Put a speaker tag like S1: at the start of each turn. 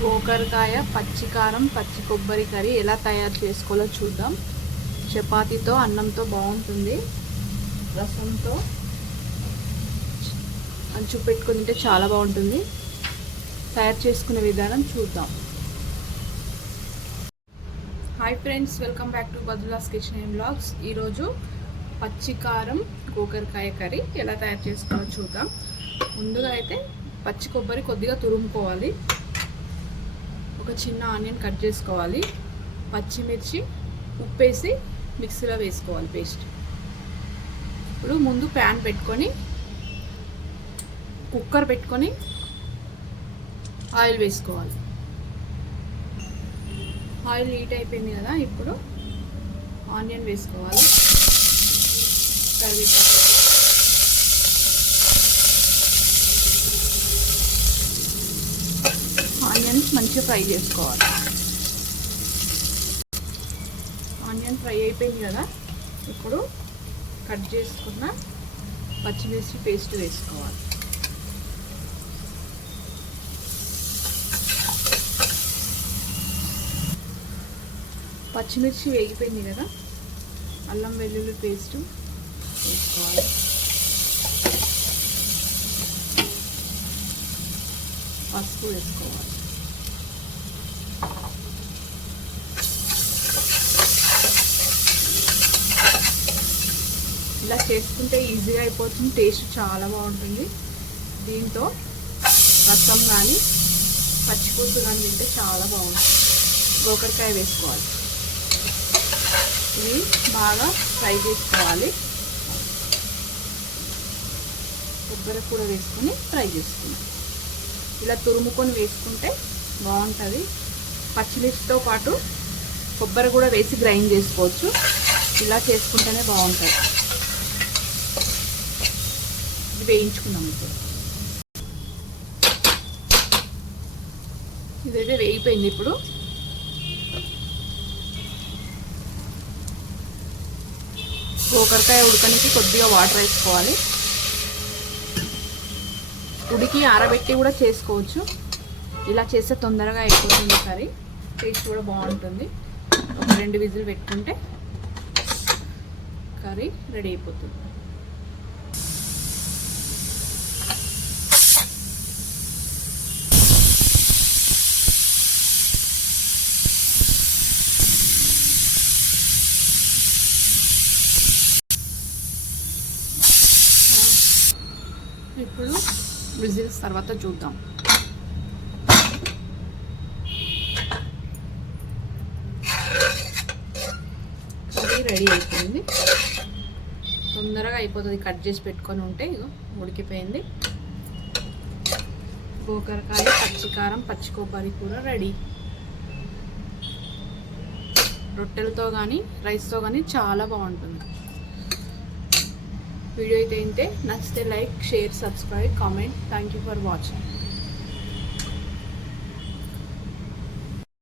S1: గోకరకాయ పచ్చికారం పచ్చి కొబ్బరి కర్రీ ఎలా తయారు చేసుకోవాలో చూద్దాం. చపాతీతో అన్నంతో బాగుంటుంది. రసంతో అంచు పెట్టుకుని తింటే చాలా బాగుంటుంది. తయారు చేసుకునే విధానం చూద్దాం. Hi friends welcome back to బదులాస్ kitchen and blogs ఈరోజు పచ్చికారం గోకరకాయ కర్రీ ఎలా తయారు చేసుకోవాలో చూద్దాం. ముందుగా అయితే పచ్చి కొబ్బరి కొద్దిగా తురుముకోవాలి. ఒక చిన్న ఆనియన్ కట్ చేసుకోవాలి. పచ్చిమిర్చి ఉప్పేసి మిక్సీలో వేసుకోవాలి పేస్ట్. ఇప్పుడు ముందు ప్యాన్ పెట్టుకొని కుక్కర్ పెట్టుకొని ఆయిల్ వేసుకోవాలి. ఆయిల్ హీట్ అయిపోయింది కదా ఇప్పుడు ఆనియన్ వేసుకోవాలి. కరివేపాకు ఆనియన్స్ మంచిగా ఫ్రై చేసుకోవాలి. ఆనియన్ ఫ్రై అయిపోయింది కదా? ఇప్పుడు కట్ చేసుకున్న పచ్చిమిర్చి పేస్ట్ వేసుకోవాలి. పచ్చిమిర్చి వేగిపోయింది కదా? అల్లం వెల్లుల్లి పేస్ట్ వేసుకోవాలి. పసుపు వేసుకోవాలి. చేసుకుంటే ఈజీగా అయిపోతుంది. టేస్ట్ చాలా బాగుంటుంది. దీంతో రసం కానీ పచ్చిపులుసు కానీ తింటే చాలా బాగుంటుంది. గోకరకాయ వేసుకోవాలి. ఇవి బాగా ఫ్రై చేసుకోవాలి. కొబ్బరి కూడా వేసుకొని ఫ్రై చేసుకున్నాం ఇలా తురుముకొని వేసుకుంటే బాగుంటుంది. పచ్చిమిర్చితో పాటు కొబ్బరి కూడా వేసి గ్రైండ్ చేసుకోవచ్చు. ఇలా చేసుకుంటేనే బాగుంటుంది. ఇది వేయించుకున్నాం ఇప్పుడు. ఇదైతే వేగిపోయింది ఇప్పుడు. గోకరకాయ ఉడకనికి కొద్దిగా వాటర్ వేసుకోవాలి. ఉడికి ఆరబెట్టి కూడా చేసుకోవచ్చు. ఇలా చేస్తే తొందరగా అయిపోతుంది కర్రీ. టేస్ట్ కూడా బాగుంటుంది. ఒక రెండు విజిల్ పెట్టుకుంటే కర్రీ రెడీ అయిపోతుంది. ఇప్పుడు విజిల్స్ తర్వాత చూద్దాం. కర్రీ రెడీ అయిపోయింది. తొందరగా అయిపోతుంది కట్ చేసి పెట్టుకొని ఉంటే ఇగో ఉడికిపోయింది. గోకరకాయ పచ్చికారం పచ్చి కొబ్బరి కూర రెడీ. రొట్టెలతో కానీ రైస్తో కానీ చాలా బాగుంటుంది. వీడియో అయితే అయితే నచ్చితే like share subscribe comment. Thank you for watching